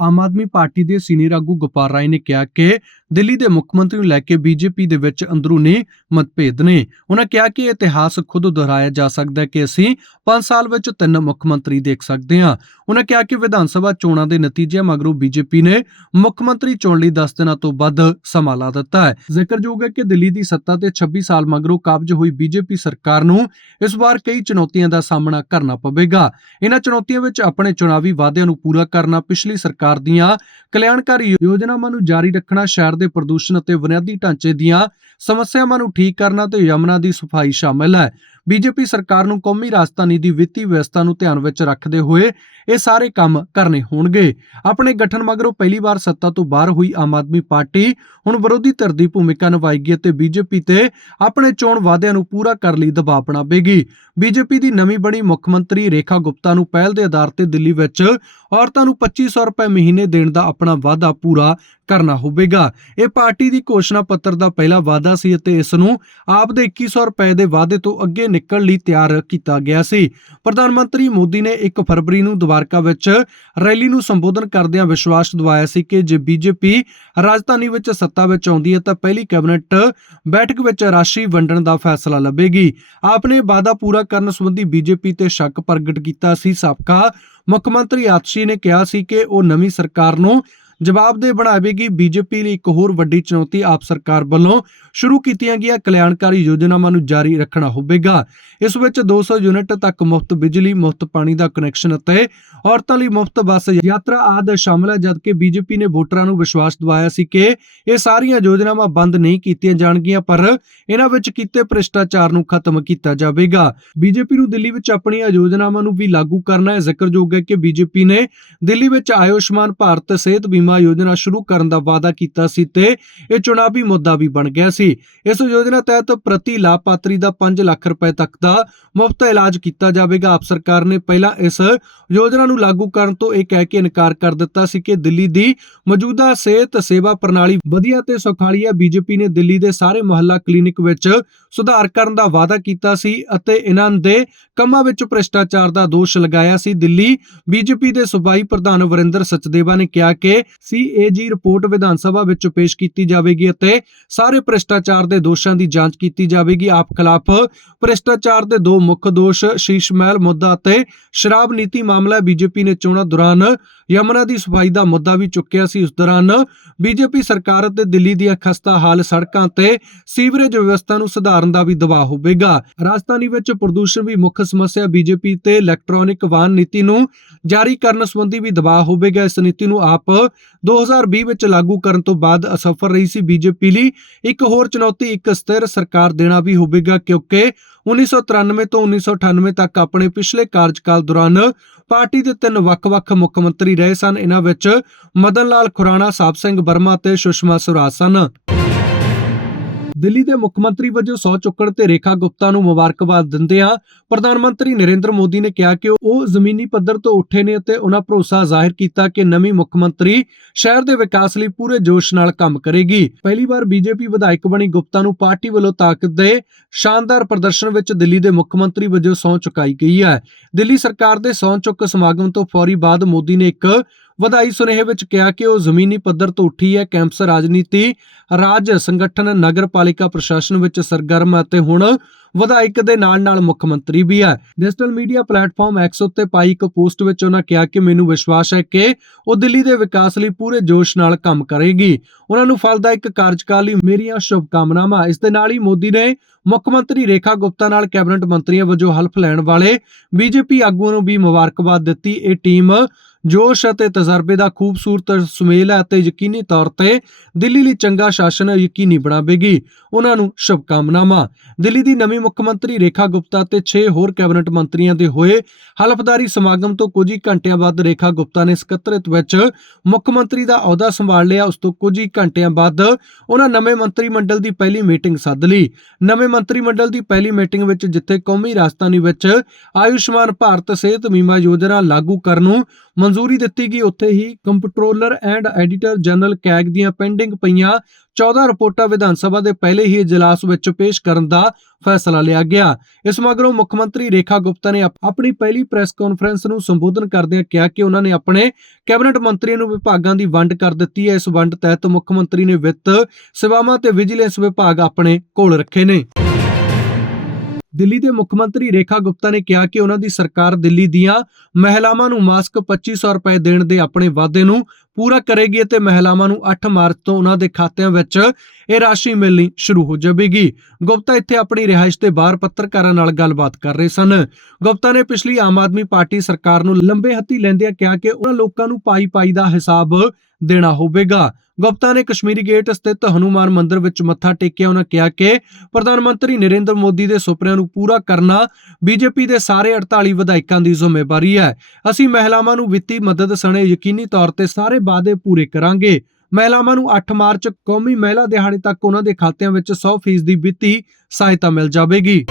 Aam Aadmi party ਦੇ senior ਆਗੂ ਗੋਪਾਲ ਰਾਏ ਨੇ ਕਿਹਾ ਕਿ ਦਿੱਲੀ ਦੇ ਮੁੱਖ ਮੰਤਰੀ ਨੂੰ ਲੈ ਕੇ ਬੀਜੇਪੀ ਦੇ ਵਿੱਚ ਅੰਦਰੂਨੀ ਮਤਭੇਦ ਨੇ। ਉਹਨਾਂ ਕਿਹਾ ਕਿ ਇਤਿਹਾਸ ਖੁਦ ਦੁਹਰਾਇਆ ਜਾ ਸਕਦਾ ਹੈ ਕਿ ਅਸੀਂ 5 ਸਾਲ ਵਿੱਚ ਤਿੰਨ ਮੁੱਖ ਮੰਤਰੀ ਦੇਖ ਸਕਦੇ ਹਾਂ। ਉਹਨਾਂ ਕਿਹਾ ਕਿ ਵਿਧਾਨ ਸਭਾ ਚੋਣਾਂ ਦੇ ਨਤੀਜਿਆਂ ਮਗਰੋਂ ਬੀਜੇਪੀ ਨੇ ਮੁੱਖ ਮੰਤਰੀ ਚੁਣ ਲਈ 10 ਦਿਨਾਂ ਤੋਂ ਵੱਧ ਸਮਾਂ ਲਾ ਦਿੱਤਾ ਹੈ। ਜ਼ਿਕਰਯੋਗ ਹੈ ਕਿ ਦਿੱਲੀ ਦੀ ਸੱਤਾ ਤੇ 26 ਸਾਲ ਮਗਰੋਂ ਕਾਬਜ ਹੋਈ ਬੀਜੇਪੀ ਸਰਕਾਰ ਨੂੰ ਇਸ ਵਾਰ ਕਈ ਚੁਣੌਤੀਆਂ ਦਾ ਸਾਹਮਣਾ ਕਰਨਾ ਪਵੇਗਾ। ਇਹਨਾਂ ਚੁਣੌਤੀਆਂ ਵਿੱਚ ਆਪਣੇ ਚੁਣਾਵੀ ਵਾਅਦਿਆਂ ਨੂੰ ਪੂਰਾ ਕਰਨਾ ਪਿਛਲੀ ਸਰਕਾਰ ਦੀਆਂ ਕਲਿਆਣਕਾਰੀ ਯੋਜਨਾਵਾਂ ਨੂੰ ਜਾਰੀ ਰੱਖਣਾ, ਸ਼ਹਿਰ ਦੇ ਪ੍ਰਦੂਸ਼ਣ ਅਤੇ ਬੁਨਿਆਦੀ ਢਾਂਚੇ ਦੀਆਂ ਸਮੱਸਿਆਵਾਂ ਨੂੰ ਠੀਕ ਕਰਨਾ ਤੇ ਯਮਨਾ ਦੀ ਸਫ਼ਾਈ ਸ਼ਾਮਲ ਹੈ। ਬੀਜੇਪੀ ਸਰਕਾਰ ਨੂੰ ਕੌਮੀ ਰਾਜਧਾਨੀ ਦੀ ਵਿੱਤੀ ਵਿਵਸਥਾ ਨੂੰ ਧਿਆਨ ਵਿੱਚ ਰੱਖਦੇ ਹੋਏ ਇਹ ਸਾਰੇ ਕੰਮ ਕਰਨੇ ਹੋਣਗੇ। ਆਪਣੇ ਗਠਨ ਮਗਰੋਂ ਪਹਿਲੀ ਵਾਰ ਸੱਤਾ ਤੋਂ ਬਾਹਰ ਹੋਈ ਆਮ ਆਦਮੀ ਪਾਰਟੀ ਹੁਣ ਵਿਰੋਧੀ ਧਿਰ ਦੀ ਭੂਮਿਕਾ ਨਿਭਾਏਗੀ ਅਤੇ ਬੀਜੇਪੀ ਤੇ ਆਪਣੇ ਚੋਣ ਵਾਅਦਿਆਂ ਨੂੰ ਪੂਰਾ ਕਰਨ ਲਈ ਦਬਾਅ ਬਣਾਵੇਗੀ ਬੀਜੇਪੀ ਦੀ ਨਵੀਂ ਬਣੀ ਮੁੱਖ ਮੰਤਰੀ ਰੇਖਾ ਗੁਪਤਾ ਨੂੰ ਪਹਿਲ ਦੇ ਆਧਾਰ ਤੇ ਦਿੱਲੀ ਵਿੱਚ ਔਰਤਾਂ ਨੂੰ 2500 ਰੁਪਏ ਮਹੀਨੇ ਦੇਣ ਦਾ ਆਪਣਾ ਵਾਅਦਾ ਪੂਰਾ ਕਰਨਾ ਹੋਵੇਗਾ। ਇਹ ਪਾਰਟੀ ਦੀ ਘੋਸ਼ਣਾ ਪੱਤਰ ਦਾ ਪਹਿਲਾ ਵਾਅਦਾ ਸੀ ਅਤੇ ਇਸ ਨੂੰ ਆਪ ਦੇ 2100 ਰੁਪਏ ਦੇ ਵਾਅਦੇ ਤੋਂ ਅੱਗੇ ਨਿਕਲਣ ਲਈ ਤਿਆਰ ਕੀਤਾ ਗਿਆ ਸੀ। ਪ੍ਰਧਾਨ ਮੰਤਰੀ ਮੋਦੀ ਨੇ 1 ਫਰਵਰੀ ਨੂੰ ਦਵਾਰਕਾ ਵਿੱਚ ਰੈਲੀ ਨੂੰ ਸੰਬੋਧਨ ਕਰਦਿਆਂ ਵਿਸ਼ਵਾਸ ਦਿਵਾਇਆ ਸੀ ਕਿ ਜੇ ਬੀਜੇਪੀ ਰਾਜਧਾਨੀ ਵਿੱਚ ਸੱਤਾ ਵਿੱਚ ਆਉਂਦੀ ਹੈ ਤਾਂ ਪਹਿਲੀ ਕੈਬਨਿਟ ਬੈਠਕ ਵਿੱਚ ਰਾਸ਼ੀ ਵੰਡਣ ਦਾ ਫੈਸਲਾ ਲਵੇਗੀ ਆਪਨੇ ਵਾਅਦਾ ਪੂਰਾ ਕਰਨ ਸੰਬੰਧੀ ਬੀਜੇਪੀ ਤੇ ਸ਼ੱਕ ਪ੍ਰਗਟ ਕੀਤਾ ਸੀ। ਸਾਬਕਾ ਮੁੱਖ ਮੰਤਰੀ ਆਤਸ਼ੀ ਨੇ ਕਿਹਾ ਸੀ ਕਿ ਉਹ ਨਵੀਂ ਸਰਕਾਰ ਨੂੰ ਜਵਾਬਦੇਹ ਬਣਾਵੇਗੀ ਬੀਜੇਪੀ ਲਈ ਇੱਕ ਹੋਰ ਵੱਡੀ ਚੁਣੌਤੀ ਆਪ ਸਰਕਾਰ ਵੱਲੋਂ ਸ਼ੁਰੂ ਕੀਤੀਆਂ ਗਈਆਂ ਕਲਿਆਣਕਾਰੀ ਯੋਜਨਾਵਾਂ ਨੂੰ ਜਾਰੀ ਰੱਖਣਾ ਹੋਵੇਗਾ। ਇਸ ਵਿੱਚ 200 ਯੂਨਿਟ ਤੱਕ ਮੁਫਤ ਬਿਜਲੀ, ਮੁਫਤ ਪਾਣੀ ਦਾ ਕਨੈਕਸ਼ਨ ਅਤੇ ਔਰਤਾਂ ਲਈ ਮੁਫਤ ਬੱਸ ਯਾਤਰਾ ਆਦਿ ਸ਼ਾਮਲ ਹੈ, ਜਦਕਿ ਬੀਜੇਪੀ ਨੇ ਵੋਟਰਾਂ ਨੂੰ ਵਿਸ਼ਵਾਸ ਦਿਵਾਇਆ ਸੀ ਕਿ ਇਹ ਸਾਰੀਆਂ ਯੋਜਨਾਵਾਂ ਬੰਦ ਨਹੀਂ ਕੀਤੀਆਂ ਜਾਣਗੀਆਂ, ਪਰ ਇਹਨਾਂ ਵਿੱਚ ਕੀਤੇ ਭ੍ਰਿਸ਼ਟਾਚਾਰ ਨੂੰ ਖਤਮ ਕੀਤਾ ਜਾਵੇਗਾ। ਬੀਜੇਪੀ ਨੂੰ ਦਿੱਲੀ ਵਿੱਚ ਆਪਣੀਆਂ ਯੋਜਨਾਵਾਂ ਨੂੰ ਵੀ ਲਾਗੂ ਕਰਨਾ ਹੈ ਜ਼ਿਕਰਯੋਗ ਹੈ ਕਿ ਬੀਜੇਪੀ ਨੇ ਦਿੱਲੀ ਵਿੱਚ ਆਯੁਸ਼ਮਾਨ ਭਾਰਤ ਸਿਹਤ ਬੀਮਾ ਯੋਜਨਾ ਸ਼ੁਰੂ ਕਰਨ ਦਾ ਵਾਅਦਾ ਕੀਤਾ ਸੀ ਤੇ ਇਹ ਚੁਣਾਵੀ ਮੁੱਦਾ ਵੀ ਬਣ ਗਿਆ ਸੀ। ਇਸ ਯੋਜਨਾ ਤਹਿਤ ਪ੍ਰਤੀ ਲਾਭਪਾਤਰੀ ਦਾ 5 ਲੱਖ ਰੁਪਏ ਤੱਕ ਦਾ ਮੁਫਤ ਇਲਾਜ ਕੀਤਾ ਜਾਵੇਗਾ। ਆਪ ਸਰਕਾਰ ਨੇ ਪਹਿਲਾਂ ਇਸ ਯੋਜਨਾ ਨੂੰ ਲਾਗੂ ਕਰਨ ਤੋਂ ਇਹ ਕਹਿ ਕੇ ਇਨਕਾਰ ਕਰ ਦਿੱਤਾ ਸੀ ਕਿ ਦਿੱਲੀ ਦੀ ਮੌਜੂਦਾ ਸਿਹਤ ਸੇਵਾ ਪ੍ਰਣਾਲੀ ਵਧੀਆ ਤੇ ਸੁਖਾਲੀ ਹੈ। ਬੀਜੇਪੀ ਨੇ ਦਿੱਲੀ ਦੇ ਸਾਰੇ ਮੁਹੱਲਾ ਕਲੀਨਿਕ ਵਿੱਚ ਸੁਧਾਰ ਕਰਨ ਦਾ ਵਾਅਦਾ ਕੀਤਾ ਸੀ ਅਤੇ ਇਹਨਾਂ ਦੇ ਕੰਮਾਂ ਵਿੱਚ ਭ੍ਰਿਸ਼ਟਾਚਾਰ ਦਾ ਦੋਸ਼ ਲਗਾਇਆ ਸੀ। ਦਿੱਲੀ ਬੀਜੇਪੀ ਦੇ ਸੂਬਾਈ ਪ੍ਰਧਾਨ ਵਰਿੰਦਰ ਸਚਦੇਵਾ ਨੇ ਕਿਹਾ ਕਿ ਸੀਏਜੀ ਰਿਪੋਰਟ ਵਿਧਾਨ ਸਭਾ ਵਿੱਚ ਪੇਸ਼ ਕੀਤੀ ਜਾਵੇਗੀ ਅਤੇ ਸਾਰੇ ਭ੍ਰਿਸ਼ਟਾਚਾਰ ਦੇ ਦੋਸ਼ਾਂ ਦੀ ਜਾਂਚ ਕੀਤੀ ਜਾਵੇਗੀ। ਆਪ ਖਿਲਾਫ ਭ੍ਰਿਸ਼ਟਾਚਾਰ ਦੇ ਦੋ ਮੁੱਖ ਦੋਸ਼, ਸ਼ੀਸ਼ ਮਹਿਲ ਮੁੱਦਾ ਅਤੇ ਸ਼ਰਾਬ ਨੀਤੀ ਮਾਮਲਾ ਬੀਜੇਪੀ ਨੇ ਚੋਣਾਂ ਦੌਰਾਨ ਯਮਨਾ ਦੀ ਸਫ਼ਾਈ ਦਾ ਮੁੱਦਾ ਵੀ ਚੁੱਕਿਆ ਸੀ। ਉਸ ਦੌਰਾਨ ਬੀਜੇਪੀ ਸਰਕਾਰ ਅਤੇ ਦਿੱਲੀ ਦੀਆਂ ਖਸਤਾ ਹਾਲ ਸੜਕਾਂ ਤੇ ਸੀਵਰੇਜ ਵਿਵਸਥਾ ਨੂੰ ਸੁਧਾਰਨ ਦਾ ਵੀ ਦਬਾਅ ਹੋਵੇਗਾ। ਰਾਜਧਾਨੀ ਵਿੱਚ ਪ੍ਰਦੂਸ਼ਣ ਵੀ ਮੁੱਖ ਸਮੱਸਿਆ ਬੀਜੇਪੀ ਤੇ ਇਲੈਕਟ੍ਰੋਨਿਕ ਵਾਹਨ ਨੀਤੀ ਨੂੰ ਜਾਰੀ ਕਰਨ ਸੰਬੰਧੀ ਵੀ ਦਬਾਅ ਹੋਵੇਗਾ। ਇਸ ਨੀਤੀ ਨੂੰ ਆਪ 2020 ਵਿੱਚ ਲਾਗੂ ਕਰਨ ਤੋਂ ਬਾਅਦ ਅਸਫਲ ਰਹੀ ਸੀ ਬੀਜੇਪੀ ਲਈ। ਇੱਕ ਹੋਰ ਚੁਣੌਤੀ, ਇੱਕ ਸਥਿਰ ਸਰਕਾਰ ਦੇਣਾ ਵੀ ਹੋਵੇਗਾ ਕਿਉਂਕਿ 1993 ਤੋਂ 1998 ਤੱਕ ਆਪਣੇ ਪਿਛਲੇ ਕਾਰਜਕਾਲ ਦੌਰਾਨ ਪਾਰਟੀ ਦੇ ਤਿੰਨ ਵੱਖ-ਵੱਖ ਮੁੱਖ ਮੰਤਰੀ ਰਹੇ ਸਨ। ਇਹਨਾਂ ਵਿੱਚ ਮਦਨ ਲਾਲ ਖੁਰਾਣਾ ਸਾਹਿਬ ਸਿੰਘ ਵਰਮਾ ਤੇ ਸੁਸ਼ਮਾ ਸਵਰਾਜ ਸਨ। ਦਿੱਲੀ ਦੇ ਮੁੱਖ ਮੰਤਰੀ ਵਜੋਂ ਸਹੁੰ ਚੁੱਕਣ ਤੇ ਰੇਖਾ ਗੁਪਤਾ ਨੂੰ ਮੁਬਾਰਕਬਾਦ ਦਿੰਦਿਆਂ ਪ੍ਰਧਾਨ ਮੰਤਰੀ ਨਰਿੰਦਰ ਮੋਦੀ ਨੇ ਕਿਹਾ ਕਿ ਉਹ ਜ਼ਮੀਨੀ ਪੱਧਰ ਤੋਂ ਉੱਠੇ ਨੇ ਅਤੇ ਉਹਨਾਂ ਭਰੋਸਾ ਜ਼ਾਹਿਰ ਕੀਤਾ ਕਿ ਨਵੀਂ ਮੁੱਖ ਮੰਤਰੀ ਸ਼ਹਿਰ ਦੇ ਵਿਕਾਸ ਲਈ ਪੂਰੇ ਜੋਸ਼ ਨਾਲ ਕੰਮ ਕਰੇਗੀ। ਪਹਿਲੀ ਵਾਰ ਬੀਜੇਪੀ ਵਿਧਾਇਕ ਬਣੀ ਗੁਪਤਾ ਨੂੰ ਪਾਰਟੀ ਵੱਲੋਂ ਤਾਕਤ ਦੇ ਸ਼ਾਨਦਾਰ ਪ੍ਰਦਰਸ਼ਨ ਵਿੱਚ ਦਿੱਲੀ ਦੇ ਮੁੱਖ ਮੰਤਰੀ ਵਜੋਂ ਸਹੁੰ ਚੁਕਾਈ ਗਈ ਹੈ। ਦਿੱਲੀ ਸਰਕਾਰ ਦੇ ਸਹੁੰ ਚੁੱਕ ਸਮਾਗਮ ਤੋਂ ਫੌਰੀ ਬਾਅਦ ਮੋਦੀ ਨੇ ਇੱਕ ਵਧਾਈ ਸੁਨੇਹੇ ਵਿੱਚ ਕਿਹਾ ਕਿ ਉਹ ਜ਼ਮੀਨੀ ਪੱਧਰ ਤੋਂ ਉੱਠੀ ਹੈ, ਕੈਂਪਸ, ਰਾਜਨੀਤੀ, ਰਾਜ ਸੰਗਠਨ, ਨਗਰਪਾਲਿਕਾ ਪ੍ਰਸ਼ਾਸਨ ਵਿੱਚ ਸਰਗਰਮ ਅਤੇ ਹੁਣ ਵਿਧਾਇਕ ਦੇ ਨਾਲ-ਨਾਲ ਮੁੱਖ ਮੰਤਰੀ ਵੀ ਹੈ। ਡਿਜੀਟਲ ਮੀਡੀਆ ਪਲੇਟਫਾਰਮ ਐਕਸ ਉੱਤੇ ਪਾਈ ਇੱਕ ਪੋਸਟ ਵਿੱਚ ਉਹਨਾਂ ਕਿਹਾ ਕਿ ਮੈਨੂੰ ਵਿਸ਼ਵਾਸ ਹੈ ਕਿ ਉਹ ਦਿੱਲੀ ਦੇ ਵਿਕਾਸ ਲਈ ਪੂਰੇ ਜੋਸ਼ ਨਾਲ ਕੰਮ ਕਰੇਗੀ। ਉਹਨਾਂ ਨੂੰ ਫਲਦਾਇਕ ਕਾਰਜਕਾਲ ਲਈ ਮੇਰੀਆਂ ਸ਼ੁਭਕਾਮਨਾਵਾਂ। ਇਸ ਦੇ ਨਾਲ ਹੀ ਮੋਦੀ ਨੇ ਮੁੱਖ ਮੰਤਰੀ ਰੇਖਾ ਗੁਪਤਾ ਨਾਲ ਕੈਬਨਿਟ ਮੰਤਰੀਆਂ ਵਜੋਂ ਹਲਫ ਲੈਣ ਵਾਲੇ ਬੀਜੇਪੀ ਆਗੂਆਂ ਨੂੰ ਵੀ ਮੁਬਾਰਕਬਾਦ ਦਿੱਤੀ। ਇਹ ਟੀਮ ਜੋਸ਼ ਅਤੇ ਤਜਰਬੇ ਦਾ ਖੂਬਸੂਰਤ ਸੁਮੇਲ ਹੈ ਅਤੇ ਯਕੀਨੀ ਤੌਰ ਤੇ ਦਿੱਲੀ ਲਈ ਚੰਗਾ ਸ਼ਾਸਨ ਯਕੀਨੀ ਬਣਾਵੇਗੀ। ਉਹਨਾਂ ਨੂੰ ਸ਼ੁਭਕਾਮਨਾਵਾਂ। ਦਿੱਲੀ ਦੀ ਨਵੀਂ ਮੁੱਖ ਮੰਤਰੀ ਰੇਖਾ ਗੁਪਤਾ ਤੇ 6 ਹੋਰ ਕੈਬਨਿਟ ਮੰਤਰੀਆਂ ਦੇ ਹੋਏ ਹਲਫਦਾਰੀ ਸਮਾਗਮ ਤੋਂ ਕੁਝ ਹੀ ਘੰਟਿਆਂ ਬਾਅਦ ਰੇਖਾ ਗੁਪਤਾ ਨੇ ਸਕੱਤਰਤ ਵਿੱਚ ਮੁੱਖ ਮੰਤਰੀ ਦਾ ਅਹੁਦਾ ਸੰਭਾਲ ਲਿਆ। ਉਸ ਤੋਂ ਕੁਝ ਹੀ ਘੰਟਿਆਂ ਬਾਅਦ ਉਹਨਾਂ ਨਵੇਂ ਮੰਤਰੀ ਮੰਡਲ ਦੀ ਪਹਿਲੀ ਮੀਟਿੰਗ ਸੱਦ ਲਈ। ਨਵੇਂ ਮੰਤਰੀ ਮੰਡਲ ਦੀ ਪਹਿਲੀ ਮੀਟਿੰਗ ਵਿੱਚ ਜਿੱਥੇ ਕੌਮੀ ਰਾਜਧਾਨੀ ਵਿੱਚ ਆਯੁਸ਼ਮਾਨ ਭਾਰਤ ਸਿਹਤ ਬੀਮਾ ਯੋਜਨਾ ਲਾਗੂ ਕਰਨ ਨੂੰ ਮਨਜ਼ੂਰੀ ਦਿੱਤੀ ਗਈ। ਉੱਥੇ ਹੀ comptroller and auditor general CAG ਦੀਆਂ ਪੈਂਡਿੰਗ ਪਈਆਂ। 14 ਰਿਪੋਰਟਾਂ ਵਿਧਾਨ ਸਭਾ ਦੇ ਪਹਿਲੇ ਹੀ ਇਜਲਾਸ ਵਿੱਚ ਪੇਸ਼ ਕਰਨ ਦਾ ਫੈਸਲਾ ਲਿਆ ਗਿਆ। ਇਸ ਮਗਰੋਂ ਮੁੱਖ ਮੰਤਰੀ ਰੇਖਾ ਗੁਪਤਾ ਨੇ ਆਪਣੀ ਪਹਿਲੀ ਪ੍ਰੈਸ ਕਾਨਫਰੰਸ ਨੂੰ ਸੰਬੋਧਨ ਕਰਦਿਆਂ ਕਿਹਾ ਕਿ ਉਹਨਾਂ ਨੇ ਆਪਣੇ ਕੈਬਨਿਟ ਮੰਤਰੀਆਂ ਨੂੰ ਵਿਭਾਗਾਂ ਦੀ ਵੰਡ ਕਰ ਦਿੱਤੀ ਹੈ। ਇਸ ਵੰਡ ਤਹਿਤ ਮੁੱਖ ਮੰਤਰੀ ਨੇ ਵਿੱਤ, ਸੇਵਾਵਾਂ ਤੇ ਵਿਜੀਲੈਂਸ ਵਿਭਾਗ ਆਪਣੇ ਕੋਲ ਰੱਖੇ ਨੇ। ਦਿੱਲੀ ਦੇ ਮੁੱਖ ਮੰਤਰੀ ਰੇਖਾ ਗੁਪਤਾ ਨੇ ਕਿਹਾ ਕਿ ਉਹਨਾਂ ਦੀ ਸਰਕਾਰ ਦਿੱਲੀ ਦੀਆਂ ਮਹਿਲਾਵਾਂ ਨੂੰ ਮਾਸਕ 2500 ਰੁਪਏ ਦੇਣ ਦੇ ਆਪਣੇ ਵਾਅਦੇ ਨੂੰ ਪੂਰਾ ਕਰੇਗੀ ਅਤੇ ਮਹਿਲਾਵਾਂ ਨੂੰ 8 ਮਾਰਚ ਤੋਂ ਉਹਨਾਂ ਦੇ ਖਾਤਿਆਂ ਵਿੱਚ ਇਹ ਰਾਸ਼ੀ ਮਿਲਣੀ ਸ਼ੁਰੂ ਹੋ ਜਾਵੇਗੀ। ਗੁਪਤਾ ਇੱਥੇ ਆਪਣੀ ਰਿਹਾਇਸ਼ ਦੇ ਬਾਹਰ ਪੱਤਰਕਾਰਾਂ ਨਾਲ ਗੱਲਬਾਤ ਕਰ ਰਹੇ ਸਨ। ਗੁਪਤਾ ਨੇ ਪਿਛਲੀ ਆਮ ਆਦਮੀ ਪਾਰਟੀ ਸਰਕਾਰ ਨੂੰ ਲੰਬੇ ਹੱਥੀ ਲੈਂਦਿਆਂ ਕਿਹਾ ਕਿ ਉਹਨਾਂ ਲੋਕਾਂ ਨੂੰ ਪਾਈ ਪਾਈ ਦਾ ਹਿਸਾਬ ਦੇਣਾ ਹੋਵੇਗਾ। ਗੁਪਤਾ ਨੇ ਕਸ਼ਮੀਰੀ ਗੇਟ ਸਥਿਤ ਹਨੂਮਾਨ ਮੰਦਿਰ ਵਿੱਚ ਮੱਥਾ ਟੇਕਿਆ। ਉਹਨਾਂ ਕਿਹਾ ਕਿ ਪ੍ਰਧਾਨ ਮੰਤਰੀ ਨਰਿੰਦਰ ਮੋਦੀ ਦੇ ਸੁਪਨਿਆਂ ਨੂੰ ਪੂਰਾ ਕਰਨਾ ਬੀਜੇਪੀ ਦੇ ਸਾਰੇ 48 ਵਿਧਾਇਕਾਂ ਦੀ ਜ਼ਿੰਮੇਵਾਰੀ ਹੈ। ਅਸੀਂ ਮਹਿਲਾਵਾਂ ਨੂੰ ਵਿੱਤੀ ਮਦਦ ਸਣੇ ਯਕੀਨੀ ਤੌਰ ਤੇ ਸਾਰੇ ਵਾਅਦੇ ਪੂਰੇ ਕਰਾਂਗੇ। ਮਹਿਲਾਵਾਂ ਨੂੰ 8 ਮਾਰਚ ਕੌਮੀ ਮਹਿਲਾ ਦਿਹਾੜੇ ਤੱਕ ਉਹਨਾਂ ਦੇ ਖਾਤਿਆਂ ਵਿੱਚ 100% ਦੀ ਵਿੱਤੀ ਸਹਾਇਤਾ ਮਿਲ ਜਾਵੇਗੀ।